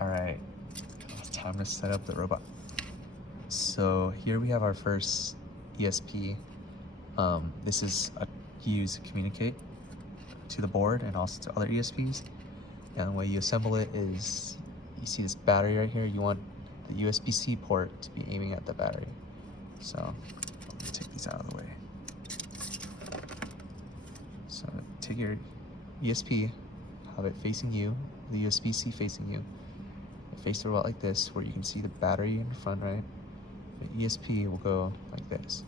All right, it's time to set up the robot. So here we have our first ESP. This is used to communicate to the board and also to other ESPs. And the way you assemble it is, you see this battery right here, you want the USB-C port to be aiming at the battery. So let me take these out of the way. So take your ESP, have it facing you, the USB-C facing you. Face the robot like this, where you can see the battery in the front, right? The ESP will go like this.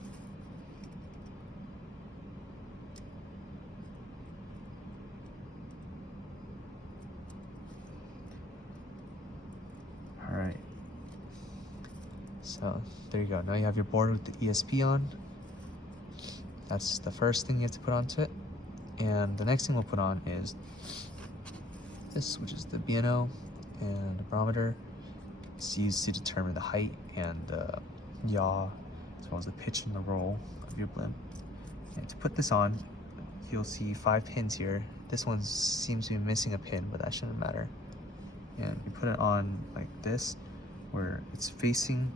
All right. So there you go. Now you have your board with the ESP on. That's the first thing you have to put onto it. And the next thing we'll put on is this, which is the BNO and the barometer. It's used to determine the height and the yaw, as well as the pitch and the roll of your blimp. And to put this on, you'll see 5 pins here. This one seems to be missing a pin, but that shouldn't matter. And you put it on like this, where it's facing,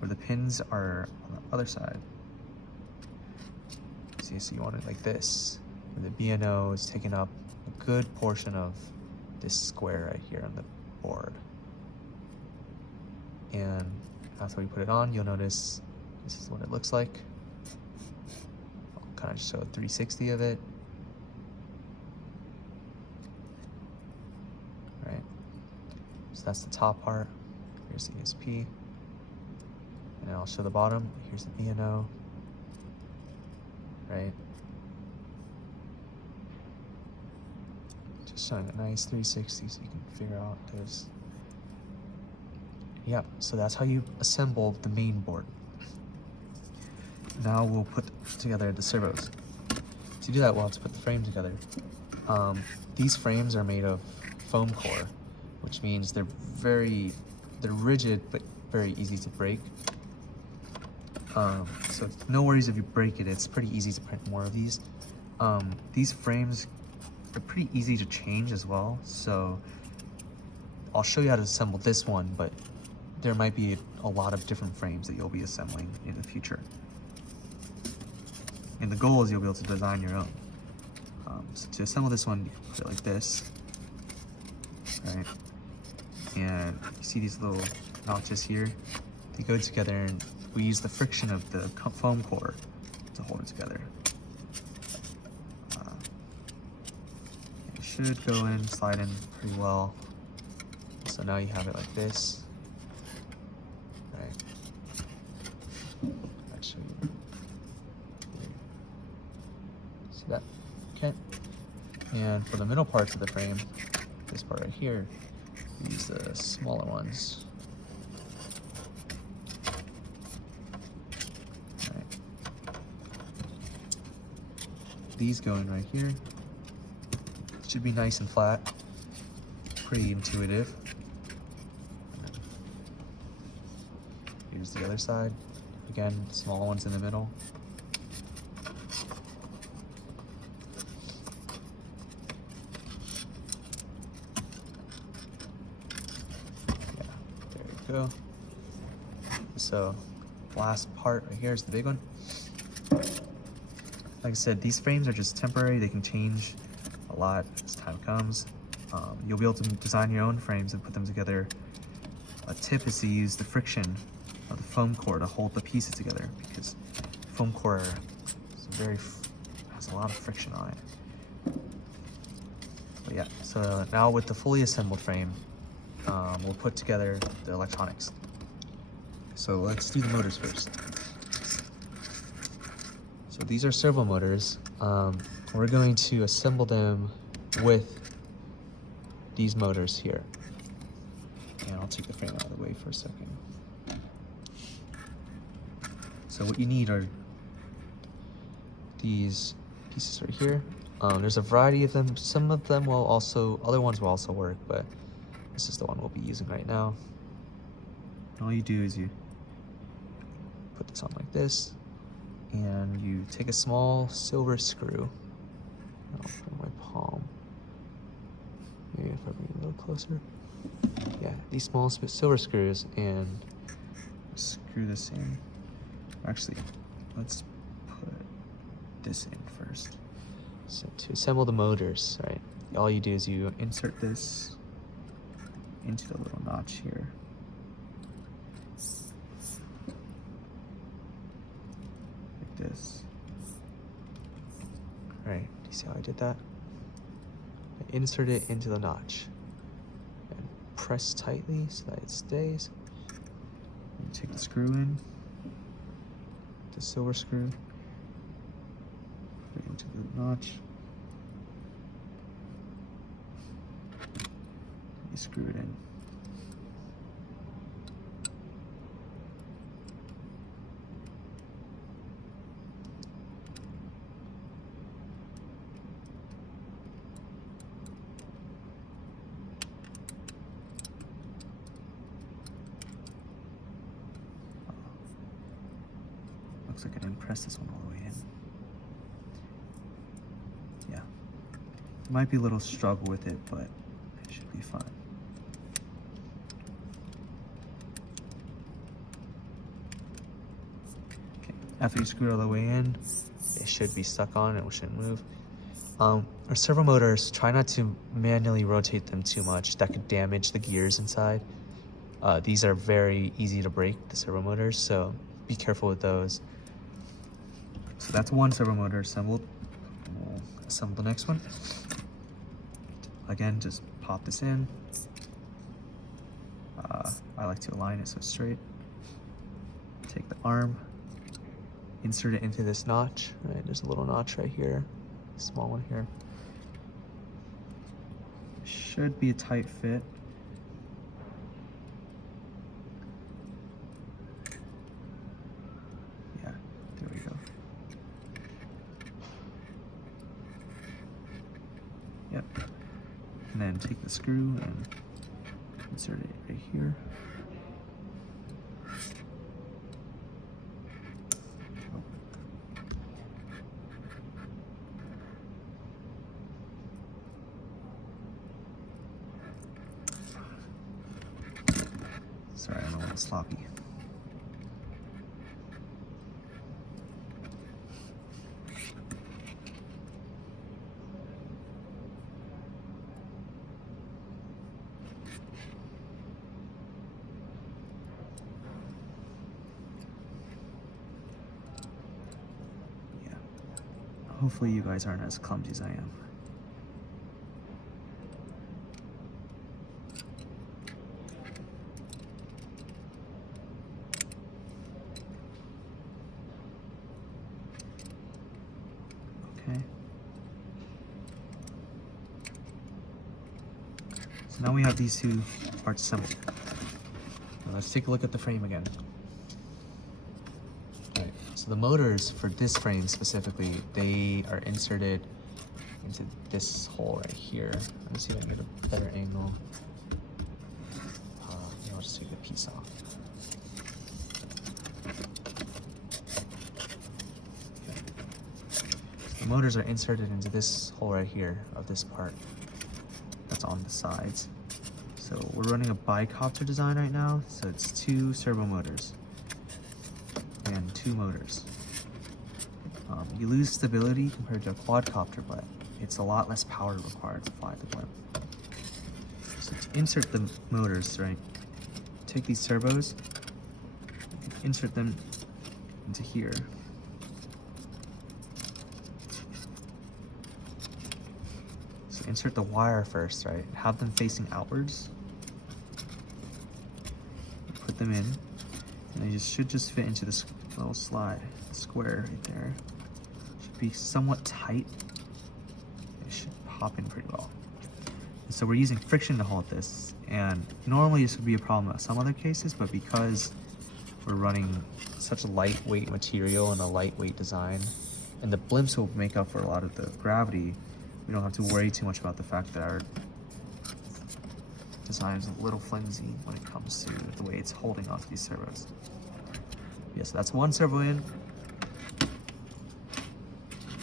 where the pins are on the other side. See, so you want it like this, where the BNO is taking up a good portion of this square right here on the board. And after we put it on, you'll notice this is what it looks like. I'll kind of show a 360 of it. Right. So that's the top part. Here's the ESP. And I'll show the bottom. Here's the BNO. Right. Just showing a nice 360 so you can figure out this. Yeah, so that's how you assemble the main board. Now we'll put together the servos. To do that, we'll have to put the frame together. These frames are made of foam core, which means they're rigid but very easy to break. So no worries if you break it. It's pretty easy to print more of these. These frames are pretty easy to change as well. So I'll show you how to assemble this one, but there might be a lot of different frames that you'll be assembling in the future. And the goal is you'll be able to design your own. So to assemble this one, you can put it like this, right? And you see these little notches here? They go together, and we use the friction of the foam core to hold it together. It should go in, slide in pretty well. So now you have it like this. I'll show you. See that? Okay. And for the middle parts of the frame, this part right here, we use the smaller ones. Right. These go in right here. It should be nice and flat. Pretty intuitive. Here's the other side. Again, small ones in the middle. Yeah, there you go. So, last part right here is the big one. Like I said, these frames are just temporary. They can change a lot as time comes. You'll be able to design your own frames and put them together. A tip is to use the friction of the foam core to hold the pieces together, because foam core has a lot of friction on it. But yeah, so now with the fully assembled frame, we'll put together the electronics. So let's do the motors first. So these are servo motors. We're going to assemble them with these motors here. And I'll take the frame out of the way for a second. So what you need are these pieces right here. There's a variety of them. Some of them will also, other ones will also work, but this is the one we'll be using right now. And all you do is you put this on like this, and you take a small silver screw. I'll put it in my palm. Maybe if I bring it a little closer. Yeah, these small silver screws, and screw this in. Actually, let's put this in first. So to assemble the motors, right, all you do is you insert this into the little notch here. Like this. All right, do you see how I did that? I insert it into the notch and press tightly so that it stays. And take the screw in, the silver screw, put it into the notch. You screw it in. Looks like I didn't press this one all the way in. Yeah. Might be a little struggle with it, but it should be fine. Okay. After you screw it all the way in, it should be stuck on, it shouldn't move. Our servo motors, try not to manually rotate them too much. That could damage the gears inside. These are very easy to break, the servo motors, so be careful with those. So that's one servo motor assembled. We'll assemble the next one. Again, just pop this in. I like to align it so it's straight. Take the arm, insert it into this notch. Right, there's a little notch right here, a small one here. Should be a tight fit. Yeah, there we go. Yep. And then take the screw and insert it right here. Sorry, I'm a little sloppy. Yeah. Hopefully you guys aren't as clumsy as I am. Okay. So now we have these two parts assembled. Now let's take a look at the frame again. Alright, so the motors for this frame specifically, they are inserted into this hole right here. Let me see if I can get a better angle. I'll just take the piece off. The motors are inserted into this hole right here of this part that's on the sides. So we're running a bicopter design right now, so it's 2 servo motors and 2 motors. You lose stability compared to a quadcopter, but it's a lot less power required to fly the blimp. So to insert the motors, right, take these servos, insert them into here. So insert the wire first, right? Have them facing outwards. Put them in, and they should just fit into this little slide, square right there. Should be somewhat tight. It should pop in pretty well. And so we're using friction to hold this, and normally this would be a problem in some other cases, but because we're running such a lightweight material and a lightweight design, and the blimps will make up for a lot of the gravity, we don't have to worry too much about the fact that our design is a little flimsy when it comes to the way it's holding onto these servos. Yeah, so that's one servo in.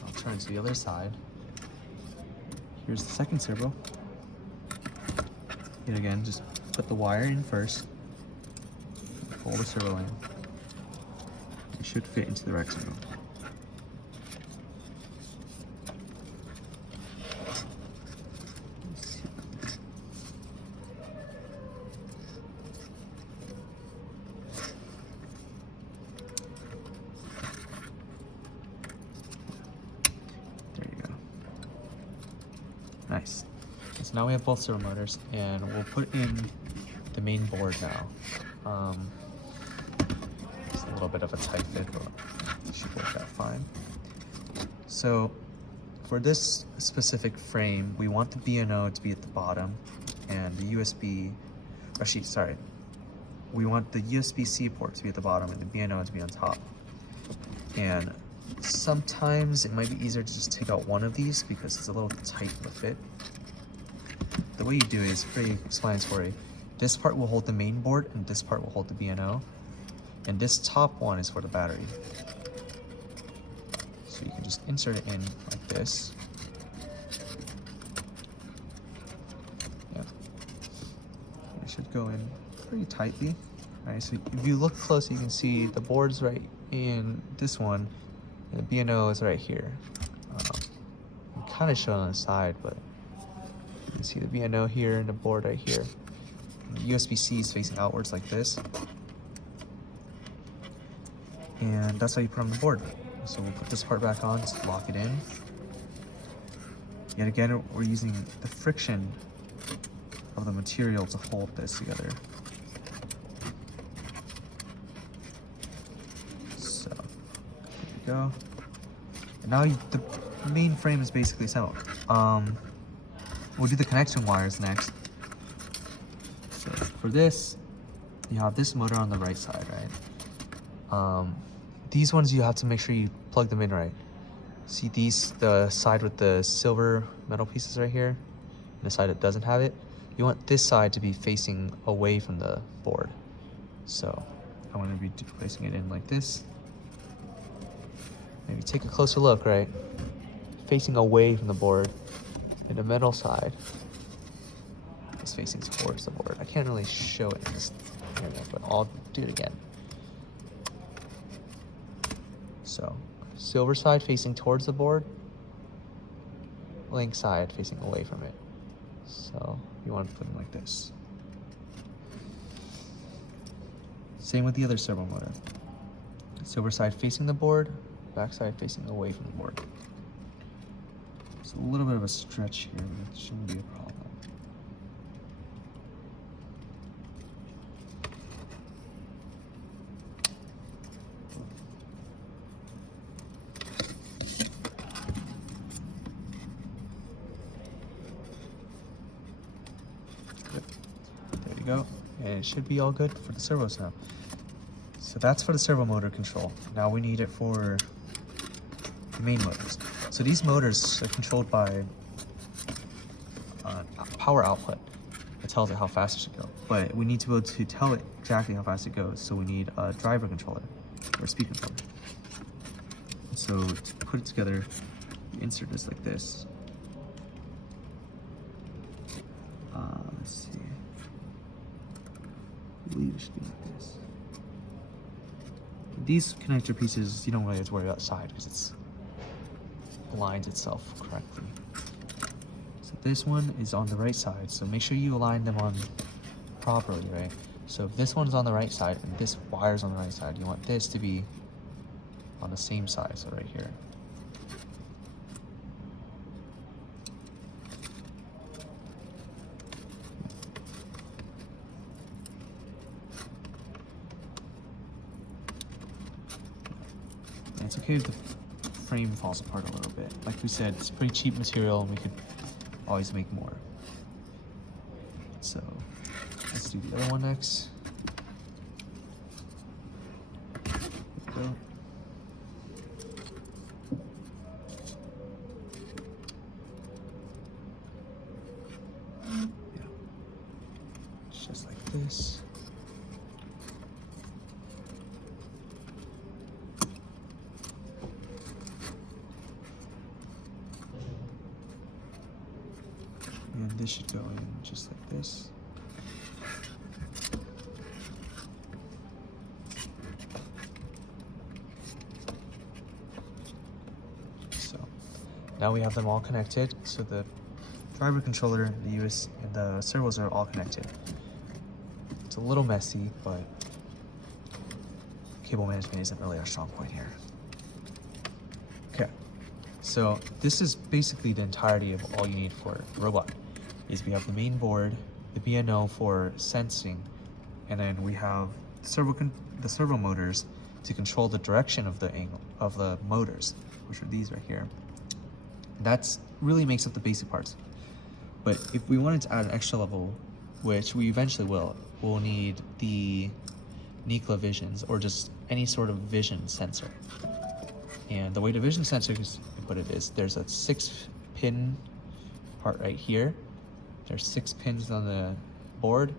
I'll turn to the other side. Here's the second servo. Yet again, just put the wire in first, pull the servo in. It should fit into the rec servo. There you go. Nice. So now we have both servo motors, and we'll put in the main board now. It's a little bit of a tight fit, but it should work out fine. So for this specific frame, we want the B&O to be at the bottom, and the USB, actually, sorry, we want the USB-C port to be at the bottom and the B&O to be on top. And sometimes it might be easier to just take out one of these because it's a little tight of a fit. The way you do it is pretty explanatory. This part will hold the main board and this part will hold the B&O. And this top one is for the battery. So you can just insert it in like this. Yeah. It should go in pretty tightly. Alright, so if you look close, you can see the board's right in this one, and the B&O is right here. Kind of shown on the side, but you can see the B&O here and the board right here. USB-C is facing outwards like this. And that's how you put on the board. So we'll put this part back on to lock it in. Yet again, we're using the friction of the material to hold this together. So, there we go. And now the main frame is basically assembled. We'll do the connection wires next. So for this, you have this motor on the right side, right? These ones you have to make sure you plug them in right. See these, the side with the silver metal pieces right here, and the side that doesn't have it? You want this side to be facing away from the board. So I'm going to be placing it in like this. Maybe take a closer look, right? Facing away from the board, and the metal side is facing towards the board. I can't really show it in this area, but I'll do it again. So, silver side facing towards the board, link side facing away from it. So, you want to put them like this. Same with the other servo motor. Silver side facing the board, back side facing away from the board. It's a little bit of a stretch here, but it shouldn't be a problem. There you go. And it should be all good for the servos now. So that's for the servo motor control. Now we need it for the main motors. So these motors are controlled by power output. It tells it how fast it should go. But we need to be able to tell it exactly how fast it goes. So we need a driver controller or speed controller. So to put it together, you insert this like this. Let's see. I believe it should be like this. These connector pieces, you don't really have to worry about side because it's aligns itself correctly. So this one is on the right side, so make sure you align them on properly, right? So if this one's on the right side and this wire's on the right side, you want this to be on the same side, so right here. And it's okay if the frame falls apart a little bit. Like we said, it's pretty cheap material and we could always make more. So let's do the other one next. There we go. Yeah. Just like this. And this should go in just like this. now we have them all connected. So the driver controller, the US, and the servos are all connected. It's a little messy, but cable management isn't really our strong point here. Okay, so this is basically the entirety of all you need for a robot. Is we have the main board, the BNO for sensing, and then we have the servo motors to control the direction of the angle of the motors, which are these right here. That's really makes up the basic parts. But if we wanted to add an extra level, which we eventually will, we'll need the NICLA visions or just any sort of vision sensor. And the way the vision sensor is put it is there's a 6-pin part right here. There's 6 pins on the board.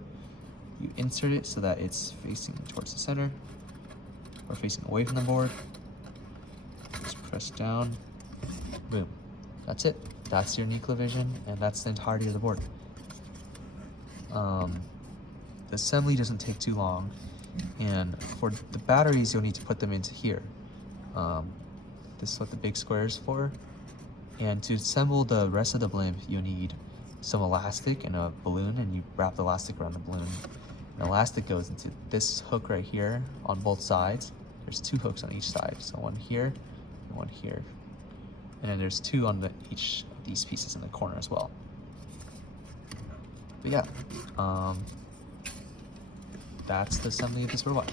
You insert it so that it's facing towards the center or facing away from the board. Just press down, boom. That's it. That's your NICLA vision, and that's the entirety of the board. The assembly doesn't take too long, and for the batteries, you'll need to put them into here. This is what the big square is for. And to assemble the rest of the blimp, you'll need some elastic and a balloon, and you wrap the elastic around the balloon. And elastic goes into this hook right here on both sides. There's 2 hooks on each side, so one here and one here. And then there's 2 on each of these pieces in the corner as well. But yeah, that's the assembly of this robot.